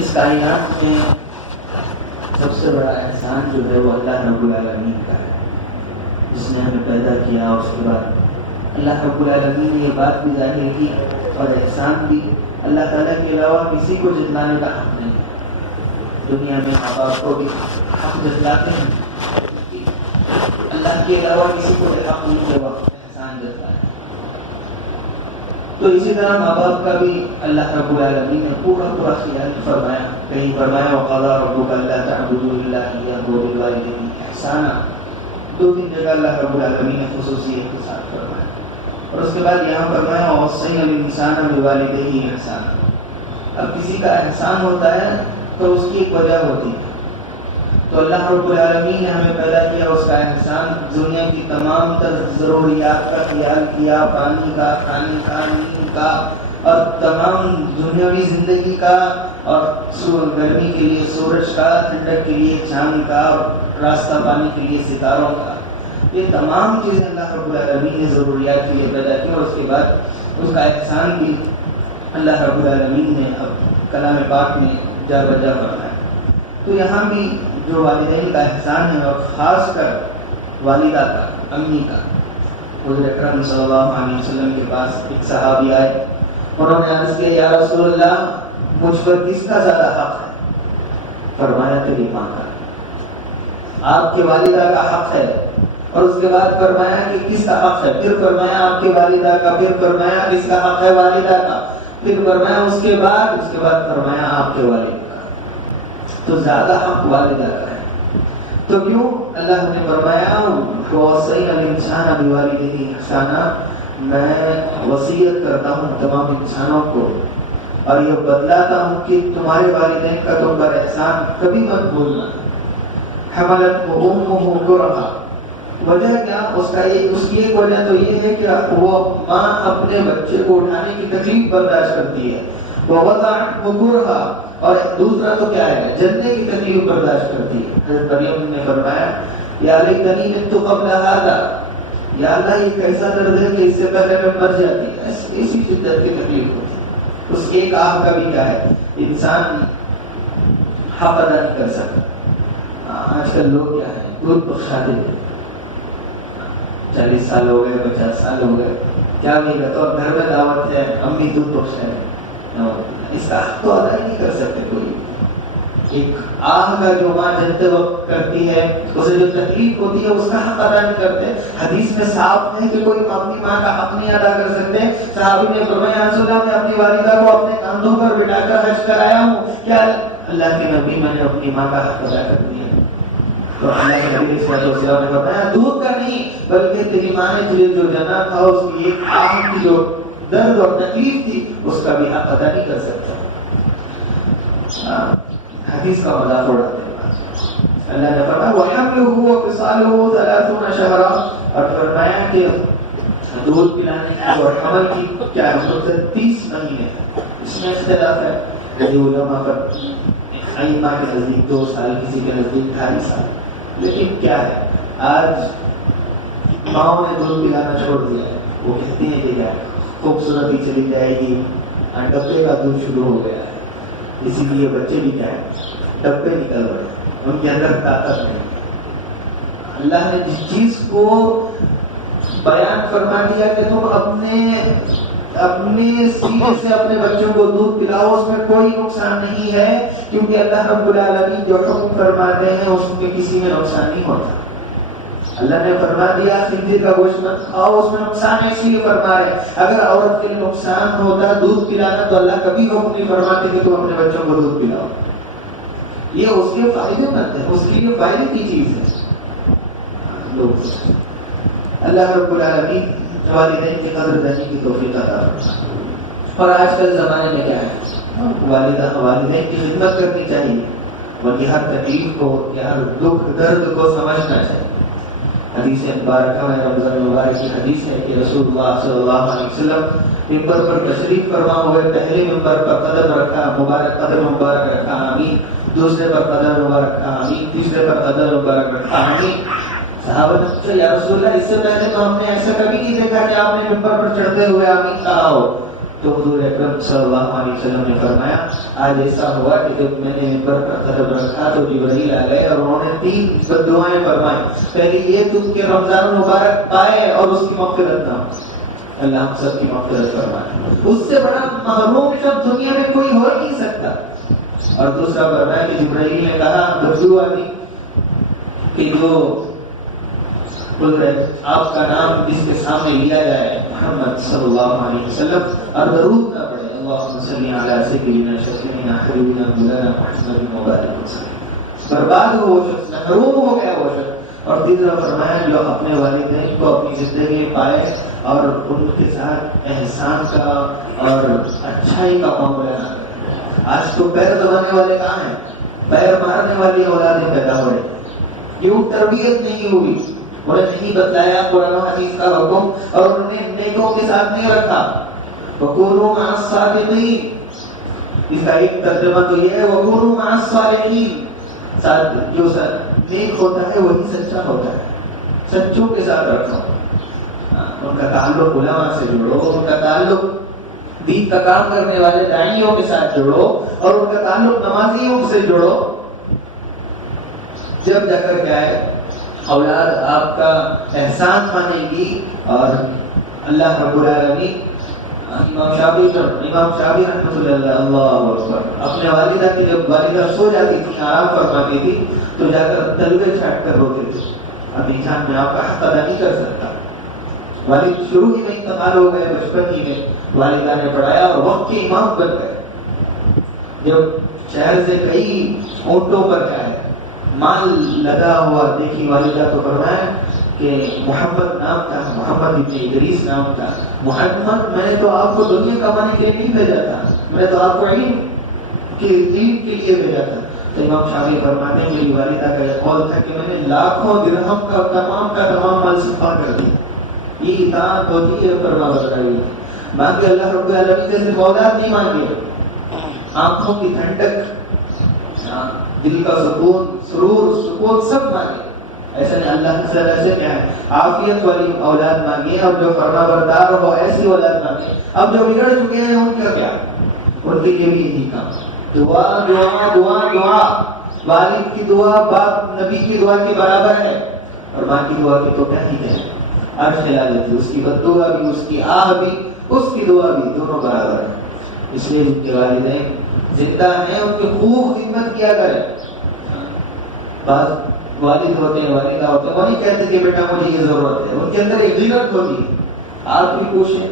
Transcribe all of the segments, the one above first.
اس کائنات میں سب سے بڑا احسان جو ہے وہ اللہ رب العالمین کا ہے، جس نے ہمیں پیدا کیا. اس کے بعد اللہ رب العالمین نے یہ بات بھی ظاہر کی اور احسان بھی، اللہ تعالیٰ کے علاوہ کسی کو جتلانے کا حق نہیں. دنیا میں ماں باپ کو بھی حق جتلاتے ہیں، اللہ کے علاوہ کسی کو حق نہیں کہ وہ احسان جتلائے. تو اسی طرح ماں باپ کا بھی اللہ رب العالمین نے پورا خیال فرمایا. کہیں فرمایا وَقَضَىٰ رَبُّكَ أَلَّا تَعْبُدُوا إِلَّا إِيَّاهُ وَبِالْوَالِدَيْنِ إِحْسَانًا. دو تین جگہ اللہ رب العالمین نے خصوصیت کے ساتھ فرمایا، اور اس کے بعد یہاں فرمایا وَوَصَّيْنَا الْإِنسَانَ بِوَالِدَيْهِ إِحْسَانًا. اب کسی کا احسان ہوتا ہے تو اس کی ایک وجہ ہوتی ہے. تو اللہ رب العالمین نے ہمیں پیدا کیا، اس کا احسان دنیا کی تمام تر ضروریات کا خیال کیا، پانی کا، کھانے کا، نیند کا، اور تمام دنیاوی زندگی کا، اور گرمی کے لیے سورج کا، ٹھنڈک کے لیے چاند کا، اور راستہ پانے کے لیے ستاروں کا. یہ تمام چیزیں اللہ رب العالمین نے ضروریات کے لیے پیدا کی، اور اس کے بعد اس کا احسان بھی اللہ رب العالمین نے اب کلام پاک میں جا بجا فرمایا. تو یہاں بھی جو والدین کا احسان ہے، اور خاص کر والدہ کا، امی کا. حضور اکرم صلی اللہ علیہ وسلم کے پاس ایک صحابی آئے، انہوں نے عرض کیا یا رسول اللہ مجھ پر کس کا زیادہ حق ہے؟ فرمایا تیری ماں کا. آپ کے والدہ کا حق ہے. اور اس کے بعد فرمایا کہ کس کا حق ہے؟ پھر فرمایا آپ کے والدہ کا. پھر فرمایا کس کا حق ہے؟ والدہ کا. پھر فرمایا اس کے بعد فرمایا آپ کے والد کا. تو زیادہ حق والدہ کا ہے. تو کیوں اللہ نے فرمایا وَوَصَّيْنَا الْإِنسَانَ بِوَالِدَيْهِ إِحْسَانًا. میں وصیت کرتا ہوں تمام انسانوں کو اور یہ بتلاتا ہوں کہ تمہارے والدین کا تم پر احسان کبھی مت بھولنا. حملتہ امہ کرہا. وجہ کیا؟ اس کی ایک وجہ تو یہ ہے کہ وہ ماں اپنے بچے کو اٹھانے کی تکلیف برداشت کرتی ہے. ووضعتہ کرہا. اور دوسرا تو کیا ہے؟ جلنے کی تکلیف برداشت کرتی ہے. حضرت مریم نے فرمایا یا لیتنی مت قبل ھذا. یا اللہ یہ کیسا درد ہے کہ اس سے پہلے میں مر جاتی. اسی شدت کی تکلیف ہوتی ہے. اس ایک آہ کا بھی کیا ہے؟ انسان حق ادا نہیں کر سکتا. آج کل لوگ کیا ہے؟ دودھ بخشاتے ہیں. 40 سال ہو گئے، 50 سال ہو گئے، کیا نہیں رہتا، اور گھر میں دعوت ہے امی دودھ بخشائے. اس کا حق تو ادا ہی نہیں کر سکتے کوئی. ایک آہ کا جو ماں جلتے وقت کرتی ہے، اسے جو تکلیف ہوتی ہے، اس کا حق ادا نہیں کرتے. حدیث میں صاف ہے کہ کوئی اپنی ماں کا حق نہیں ادا کر سکتے. صحابی نے فرمایا رسول اللہ میں اپنی والدہ کو اپنے کاندھوں پر بٹھا کر حج کرایا ہوں. کیا اللہ کے نبی میں نے اپنی ماں کا حق ادا کر دیا؟ تو اللہ کے نبی صلی اللہ علیہ وسلم نے بتایا دودھ کا نہیں بلکہ تیری ماں نے تجھے جو جنا تھا اس کی ایک آہ کی جو درد اور تکلیف تھی اس کا بھی حق ادا نہیں کر سکتا. حدیث کا مذاق اڑاتے ہیں. اللہ نے فرمایا وَحَمْلُهُ وَفِصَالُهُ 30 شهرًا. اور فرمایا کہ دودھ پلانے کی اور حمل کی کیا مدت 30 مہینے. اس میں اختلاف ہے. کئی علماء پر ائمہ کے نزدیک 2 سال، کسی کے نزدیک 28 سال. لیکن کیا ہے آج ماؤں نے دودھ پلانا چھوڑ دیا ہے. وہ کہتے ہیں کہ کیا خوبصورتی چلی جائے گی، ڈبے کا دودھ شروع ہو گیا ہے. اسی لیے بچے بھی کیا ہے ڈبے نکل رہے ہیں، ان کے اندر طاقت نہیں. اللہ نے جس چیز کو بیان فرما دیا کہ تم اپنے سینے سے اپنے بچوں کو دودھ پلاؤ، اس میں کوئی نقصان نہیں ہے، کیونکہ اللہ رب العالمین جو حکم فرماتے ہیں اس میں کسی میں نقصان نہیں ہوتا. اللہ نے فرما دیا خنزیر کا گوشت مت کھاؤ، اس میں نقصان ہے اس لیے فرما رہے. اگر عورت کے لیے نقصان ہوتا دودھ پلانا تو اللہ کبھی حکم نہیں فرماتے کہ تم اپنے بچوں کو دودھ پلاؤ. یہ اس کے فائدے مند ہے، اس کے لیے فائدے کی چیز ہے. اللہ رب العالمین والدین کی قدر دانی کی توفیق عطا فرمائے. اور آج کل زمانے میں کیا ہے والدین کی خدمت کرنی چاہیے، اور ہر تکلیف کو یا ہر دکھ درد کو سمجھنا چاہیے. حدیث مبارکہ میں رمضان مبارک کی حدیث ہے کہ رسول اللہ صلی اللہ علیہ وسلم ممبر پر تشریف فرما ہوئے. پہلے ممبر پر قدم رکھا، قدم مبارک رکھا آمین. دوسرے پر قدم مبارک رکھا آمین. تیسرے پر قدم مبارک رکھا آمین. صحابہ نے پوچھا یا رسول اللہ اس سے پہلے تو ہم نے ایسا کبھی نہیں دیکھا کہ آپ نے ممبر پر چڑھتے ہوئے آمین کہا ہو. تو حضور اکرم صلی اللہ علیہ وسلم نے فرمایا آج ایسا ہوا کہ جب میں نے ممبر پر قدم رکھا تو جبرائیل آ گئے اور انہوں نے 3 بددعائیں فرمائی. پہلی یہ تم کے رمضان مبارک پائے اور اس کی مغفرت نہ ہو. اللہ ہم سب کی مغفرت فرمائے. اس سے بڑا محروم شخص دنیا میں کوئی ہو ہی نہیں سکتا. اور دوسرا فرمایا کہ جبرائیل نے کہا بددعا دی کہ جو آپ کا نام جس کے سامنے لیا جائے محمد صلی اللہ علیہ وسلم اور درود نہ پڑھے اللہم صلی علی سیدنا شفیعنا حبیبنا مولانا محمد مبارک وسلم. برباد ہو وہ شخص, محروم ہو گیا وہ شخص. اور تیسرا فرمایا جو اپنے والدین کو اپنی زندگی میں پائے اور ان کے ساتھ احسان کا اور اچھائی کا معاملہ نہ کرے. آج تو پیر دبانے والے کہاں ہیں؟ پیر مارنے والی اولادیں پیدا ہوئے. کیوں؟ تربیت نہیں ہوئی, انہیں نہیں بتلایا قرآن و حدیث کا حکم اور انہوں نے نیکوں کے ساتھ نہیں رکھا. وَكُونُوا مَعَ الصَّادِقِينَ, اس کا ایک ترجمہ تو یہ ہے وَكُونُوا مَعَ الصَّالِحِينَ. جو نیک ہوتا ہے وہی سچا ہوتا ہے, سچوں کے ساتھ رکھو. ان کا تعلق علماء سے جوڑو, ان کا تعلق دین کا کام کرنے والے داعیوں کے ساتھ جوڑو اور ان کا تعلق نمازیوں سے جوڑو. جب جا کر کیا ہے اولاد آپ کا احسان مانے گی. اور اللہ رب العالمین امام شافعی رحمۃ اللہ اپنے والدہ کی جب والدہ سو جاتی تھی, آرام فرماتی تھی, تو جا کر تلوے چھاٹ کر روتے تھے. اب انسان میں آپ کا حق ادا نہیں کر سکتا. والد شروع ہی میں انتقال ہو گئے, بچپن ہی میں والدہ نے پڑھایا اور وقت کے امام بن گئے. جب شہر سے کئی اونٹوں پر کیا ہے مال لگا ہوا دیکھی والدہ تو فرمایا کہ محمد نام تھا, محمد ابن ادریس نام تھا. محمد میں نے تو آپ کو دنیا کمانے کے لیے نہیں بھیجا تھا, میں نے تو آپ کو علم کے دین کے لیے بھیجا تھا. تو امام شافعی فرماتے ہیں میری والدہ کا یہ قول تھا کہ میں نے لاکھوں درہم کا تمام مال صفا کر دیا. یہ اطاعت ہوتی ہے فرما برداری. مانگے اللہ رب العالمین سے صرف اولاد نہیں مانگے, آنکھوں کی ٹھنڈک, دل کا سکون, سکون سب مانگے. ایسا نہیں, اللہ کی طرح سے کیا ہے عافیت والی اولاد مانگی اور جو فرما بردار ہو ایسی اولاد مانگی. اب جو بگڑ چکے ہیں ان کا کیا, ان کے لیے بھی یہی کام. دعا دعا دعا دعا. والد کی دعا باپ نبی کی دعا کے برابر ہے اور ماں کی دعا کی تو کیا ہی ہے. عرش ہلا دیتی, اس کی بد دعا بھی, اس کی آہ بھی, اس کی دعا بھی, دونوں برابر ہیں. اس لیے جن کے والدین زندہ ہیں ان کی خوب خدمت کیا کریں. بعض والد ہوتے ہیں, والدہ ہوتے ہیں, وہی کہتے کہ بیٹا مجھے یہ ضرورت ہے. ان کے اندر ایک غیرت ہوتی ہے. آپ بھی پوچھیں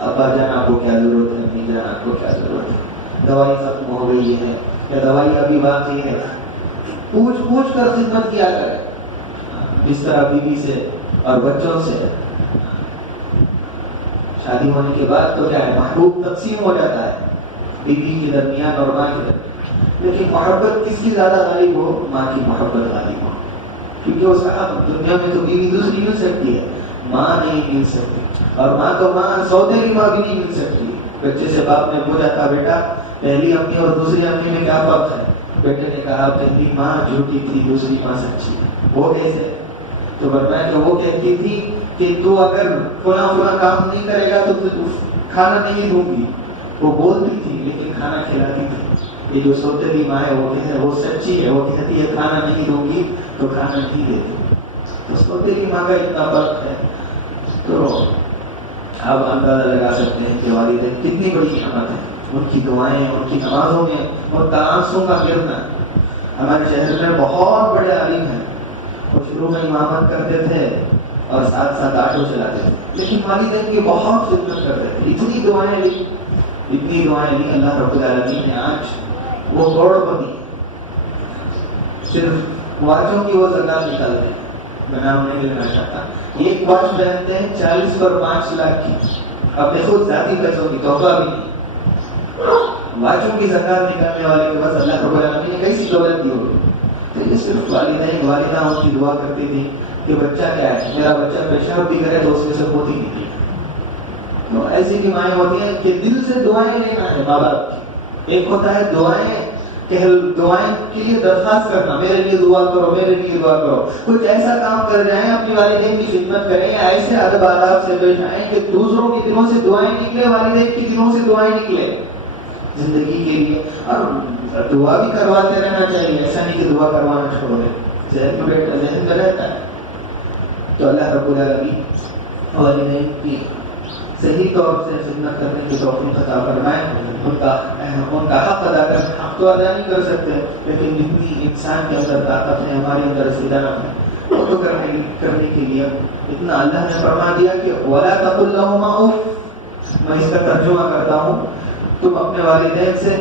ابا جان آپ کو کیا ضرورت ہے, امی جان آپ کو کیا ضرورت ہے, دوائی ختم ہو گئی ہے یا دوائی ابھی باقی ہے. پوچھ کر خدمت کیا کرے. جس طرح بیوی سے اور بچوں سے شادی ہونے کے بعد تو کیا ہے محبوب تقسیم ہو جاتا ہے بیوی کے درمیان اور ماں کے درمیان. لیکن محبت کس کی زیادہ غالب ہو, ماں کی محبت غالب ہو. کیونکہ وہ صاحب دنیا میں تو بیوی دوسری مل سکتی ہے, ماں نہیں مل سکتی. اور ماں تو ماں, سوتیلی ماں بھی نہیں مل سکتی. بچے سے باپ نے پوچھا تھا بیٹا پہلی امی اور دوسری امی میں کیا فرق ہے؟ بیٹے نے کہا پہلی ماں جھوٹی تھی, دوسری ماں سچی. وہ کیسے؟ تو فرمایا کہ وہ کہتی تھی کہ تو اگر فلاں کام نہیں کرے گا تو کھانا نہیں دوں گی. وہ بولتی تھی لیکن کھانا کھلاتی تھی. یہ جو سوتیلی ماں ہے وہ سچی ہے, وہ کہتی ہے کھانا نہیں دوں گی تو کھانا نہیں دیتی. تو سوتیلی ماں کا اتنا فرق ہے. تو آپ اندازہ لگا سکتے ہیں کہ والدین کتنی بڑی نعمت ہے. ان کی دعائیں, ان کی نمازوں میں ان کا آنسوں کا گرنا. ہمارے شہر میں بہت بڑے عالم ہیں, وہ شروع میں امامت کرتے تھے اور ساتھ ساتھ آٹو چلاتے تھے, لیکن والدین کی بہت خدمت کرتے تھے. اتنی دعائیں لی. اللہ رب العالمین نے آج وہ کروڑپتی. صرف واچوں کی وہ زکات نکالتے ہیں, میں نام نہیں لینا چاہتا. ایک واچ پہنتے ہیں 40 پر 5 لاکھ کی, اپنے خود ذاتی پیسوں کی, تحفہ بھی نہیں. واچوں کی زکات نکالنے والے کے پاس اللہ رب العالمین نے کیسی دولت دی ہوگی. تو یہ صرف والدہ ان کی دعا کرتی تھی کہ بچہ کیا ہے, میرا بچہ پیشاب بھی کرے تو اس میں سے موتی نکلے. ایسی بھی مائیں ہوتی ہیں کہ دل سے دعائیں لینا ہے ماں باپ کی. ایک ہوتا ہے دعائیں کہ دعائیں کے لیے درخواست کرنا، میرے لیے دعا کرو، میرے لیے دعا کرو. کچھ ایسا کام کر جائیں، اپنی والدین کی خدمت کریں، یا ایسے ادب آداب سے پیش آئیں کہ دوسروں کے دلوں سے دعائیں نکلے، والدین کے دلوں سے دعائیں نکلے زندگی کے لیے. اور دعا بھی کرواتے رہنا چاہیے، ایسا نہیں کہ دعا کروانا چھوڑ دیں، ذہن میں رہتا ہے. تو اللہ رب العالمین والدین کی صحیح طور سے خدمت کرنے کی توفیق عطا فرمائے. ان کا حق ادا کرنے، حق تو ادا نہیں کر سکتے، لیکن جتنی انسان کے اندر طاقت ہے، ہمارے اندر استعداد ہے، وہ تو کرنے کے لیے اتنا اللہ نے فرما دیا کہ وَلَا تَقُلْ لَهُمَا أُفٍّ. میں اس کا ترجمہ کرتا ہوں، تم اپنے والدین سے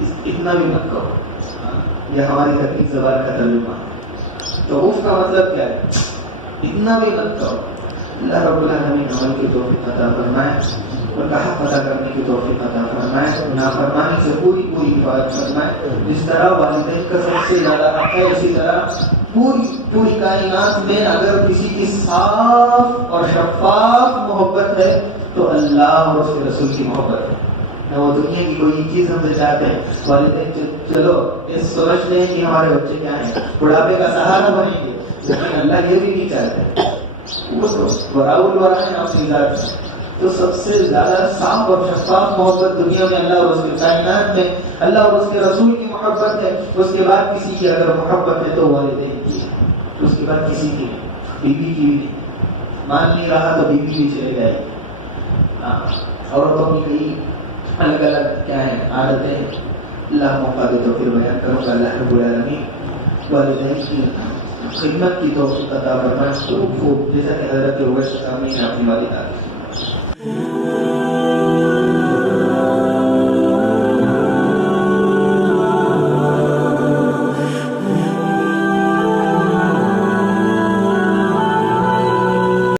اتنا بھی مت کہو. یہ ہماری حقیقی زبان کا ترجمہ. تو اف کا مطلب کیا ہے؟ اتنا بھی مت کہو. اللہ رب العالمین عمل کی توفیق عطا فرمائے، ان کا حق ادا کرنے کی توفیق عطا فرمائے، نافرمانی سے پوری حفاظت فرمائے. جس طرح والدین کا سب سے زیادہ حق ہے، اسی طرح پوری کائنات میں اگر کسی کی صاف اور شفاف محبت ہے تو اللہ اور اس کے رسول کی محبت ہے. نہ وہ دنیا کی کوئی چیز ہم سے چاہتے ہیں. والدین چلو یہ سمجھتے ہیں کہ ہمارے بچے کیا ہیں، بڑھاپے کا سہارا بنیں گے، لیکن اللہ یہ بھی نہیں چاہتے. وہ تو براؤل ورا ہے اپنی ذات سے. تو سب سے زیادہ صاف اور شفاف محبت دنیا میں اللہ اور اس کے کائنات میں اللہ اور اس کے رسول کی محبت ہے. اس کے بعد کسی کی اگر محبت ہے تو والدین کی ہے، اس کے بعد کسی کی، بیوی کی بھی نہیں. مان نہیں رہا تو بیوی بھی چلے گئے. عورتوں کی کئی الگ الگ کیا ہے عادتیں. اللہ موقع دے تو پھر بیان کروں گا. اللہ رب العالمین والدین کی خدمت کی توفیق عطا فرمائے. خوب جیسا کہ حضرت عمر نے اپنی والدہ